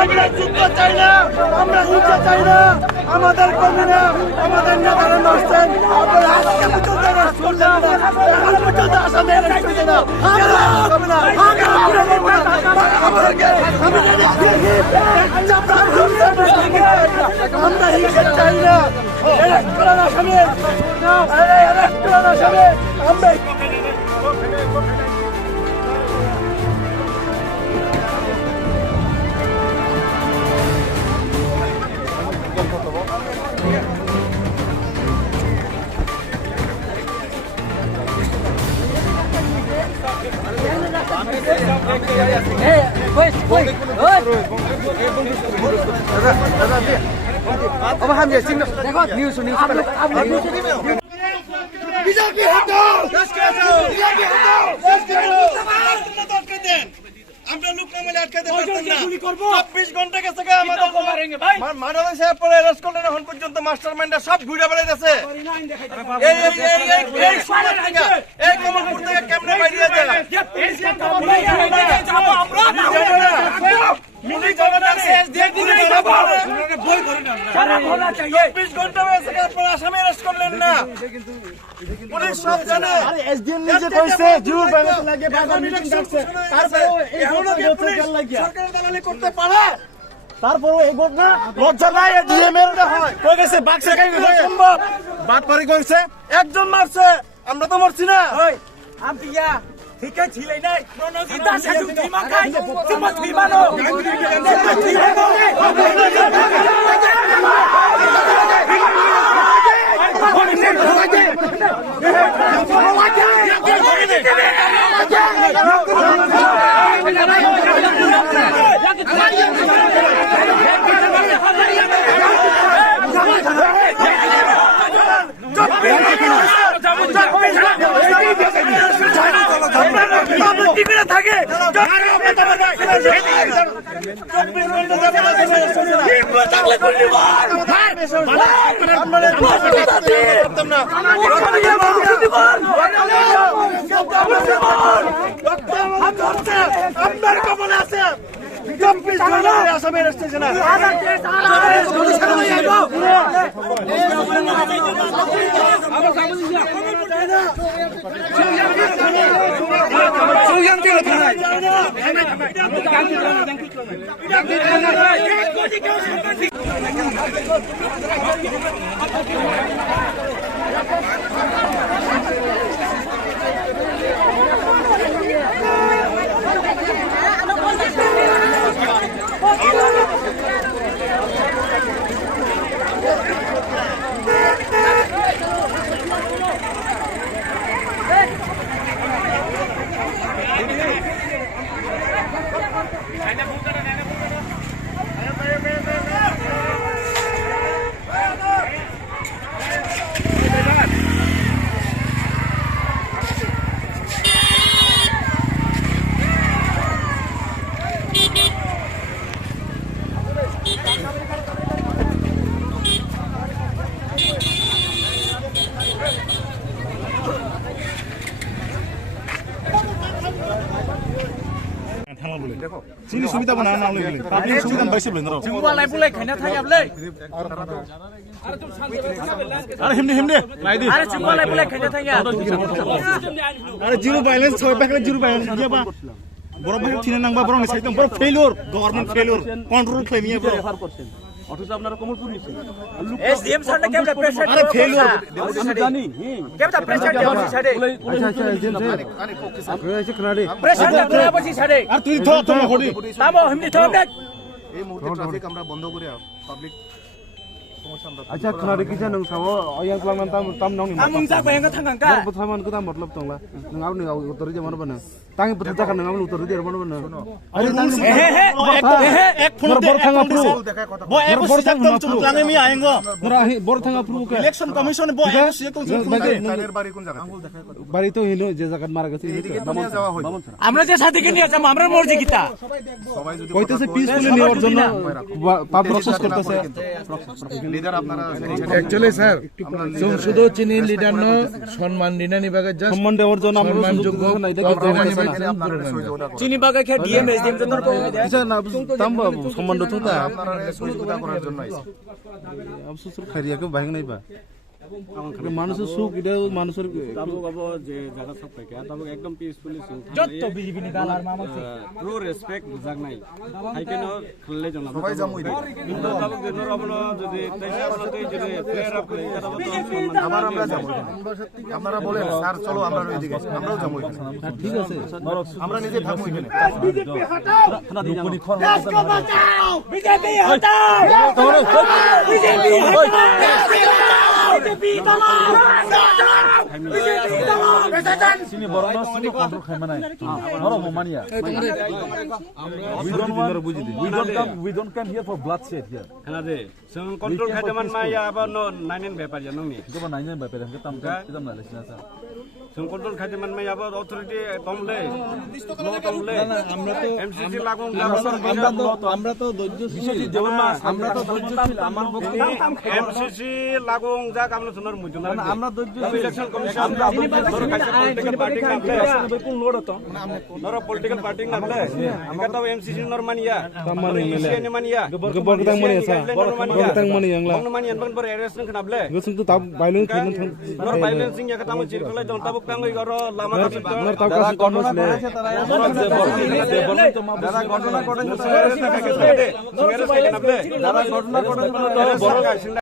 আমরা যুদ্ধ চাই না, আমরা হিংসা চাই না, আমাদের কর্মীরা আমাদের নেতারা নড়ছেন, আপনারা আজকে পর্যন্ত অ্যারেস্ট করলেন না, এখন পর্যন্ত আসামে অ্যারেস্ট করছে না, আমরা হিংসা চাই না, অ্যারেস্ট করার আসামে, অ্যারেস্ট করার আসামে আমরা अब हम ये सिंह देखो न्यूज़ आप न्यूज़ बीजेपी हटाओ बीजेपी हटाओ আমরা লোক নামে আটকাতে পারতাম না 24 ঘন্টা গেছে আমাদের মারেंगे ভাই মাননীয় সাহেব পরে অ্যারেস্ট করলেন এখন পর্যন্ত মাস্টারমাইন্ডরা সব ঘুরে বেড়াইতেছে এই সময় থেকে এই কমলপুর থেকে কেমনে বাইরে যায় যাব আমরা মিলি জনতা শেষ দিয়ে দিলে যাব বই করি না সারা বলা চাই 24 ঘন্টা হয়েছে পর আসামি অ্যারেস্ট করলেন না পুলিশ সব জানে আরে এসডিএম নিজে কইছে জুর বাইরে লাগে বারবার মিটিং ডাকছে তারপরে এই সরকারের দালালি করতে পারে তারপরে এই ঘটনা লজ্জা নাই ডিএমএল না হয় কই গেছে বাক্সে কাই গেছে সম্ভব বাত পারি কইছে একজন মারছে আমরা তো মরছি না ওই আমটিয়া ঠিক আছে ছিলাই নাই এটা সাজু দিমা খাই তোমার বিমানো থাকে আপনার কবলে আছে আসামের স্টেশনে চিনি সুবিধা বনা না লই গেলে পাবলিক সুবিধা পাইছে বলেন ধরো চিংবা লাই পুলাই খাইনা থাকি আপলে আরে হেমনে হেমনে লাই দি আরে চিংবা লাই পুলাই খাইনা থাকি আরে জিরো ব্যালেন্স ছয় প্যাকেট জিরো ব্যালেন্স দিয়া বা বড় ভাই থিনে নাংবা বড় সাইতম বড় ফেলিওর গভর্নমেন্ট ফেলিওর কন্ট্রোল ক্লেমিয়ে বড় রেফার করছেন অথচ আপনারা কমলপুর নিছেন এসডিএম স্যার না কেমন প্রেসার আরে ফেলিওর আমি জানি কেমন প্রেসার দেব সাইডে আচ্ছা এজেন্ট আপনি এসে খনাড়ি প্রেসার দেব বসি সাইডে আর তুই ধর তো হডি তাবো হিমনি তো দেখ এই মুহূর্তে ট্রাফিক আমরা বন্ধ করে public Acha khana ki janung sawo oyang klang tam nong ni. Amung jak bayang ka thangkang ka. Pertama kita matlab tongla. Nang ni utar je mana bana. Tangi pertama kan nang utar je mana bana. Ari tang এক phone bor thanga pro. bo ek bor thang tum chulu lange mi ayengo Nora bor thanga pro ka. Election commission bo ek সিয়ে tum chulu Bari to hino je jagat mara gasi. আমরা যে সাথীকে নিয়ে যাবো আমরা মর্জি কিতা কইতেছে পিসফুলি নেওয়ার জন্য পাপ প্রসেস করতেছে অ্যাকচুয়ালি স্যার শুধু চিনি লিডার ন সম্মান দিনা নিবাগে জাস্ট সম্মান দেওয়ার জন্য আমরা সম্মানযোগ্য না এটা কি চিনি বাগা খে ডিএমএস ডিএম জন্য কিছু না তাম সম্মান তো তা আফসোস খারিয়াকে ভাঙ নাই বা মানুষের সুখ এটা মানুষের যে জায়গা সব থাকে তাবো একদম পিসফুলি যত বিজেপি নি গালার মামা ট্রু রেসপেক্ট বুঝাক নাই হাইকেন খেললে জানা সবাই জামুই কিন্তু তাবো দিনৰ আপনা যদি তাইছে আপনা তাই যদি প্লেয়ার আপ করে তাবো আবার আমরা যাব আপনারা বলেন স্যার চলো আমরা ওইদিকে আমরাও যাবো ঠিক আছে আমরা নিজে থাকবো এখানে বিজেপি হটাও দেশ को बचाओ বিজেপি হটাও বিজেপি হটাও বিজেপি তামাম বিজেপি তামাম বেসাজান চিনি বরং চিনি কন্ট্রোল খাই মানে নর মানিয়া we don't come here for bloodshed here খানা দে সং কন্ট্রোল খাইতে মান মাইয়া আবার নাইনেন ব্যাপার জানো নি goba nainen ba pere ke tam na lesna sa song control খাইতে মান মাইয়া আবার অথরিটি তমলে নো তমলে আমরা তো এমসিসি লাগং আমরা তো ধৈর্যশীল আমরা তো ধৈর্যশীল আমার পক্ষে এমসিসি লাগং যাক আমরা সোনার মুজুনা আমরা ধৈর্যশীল ইলেকশন কমিশন আমরা ধরো কাছে পলিটিক্যাল পার্টি নামলে কোন লোড হতো ধরো পলিটিক্যাল পার্টি নামলে এটা তো এমসিসি নরমানিয়া ইসিএন মানিয়া gobor tang mani sa gobor tang mani yang la bang mani ban ber arrest nang knable gusung tu tab bailun khinin thang nor balancing ya kata mo circle don tabuk tangoi garo lama kasi nor tab kas konos le দাদা ঘটনা করেন দাদা ঘটনা করেন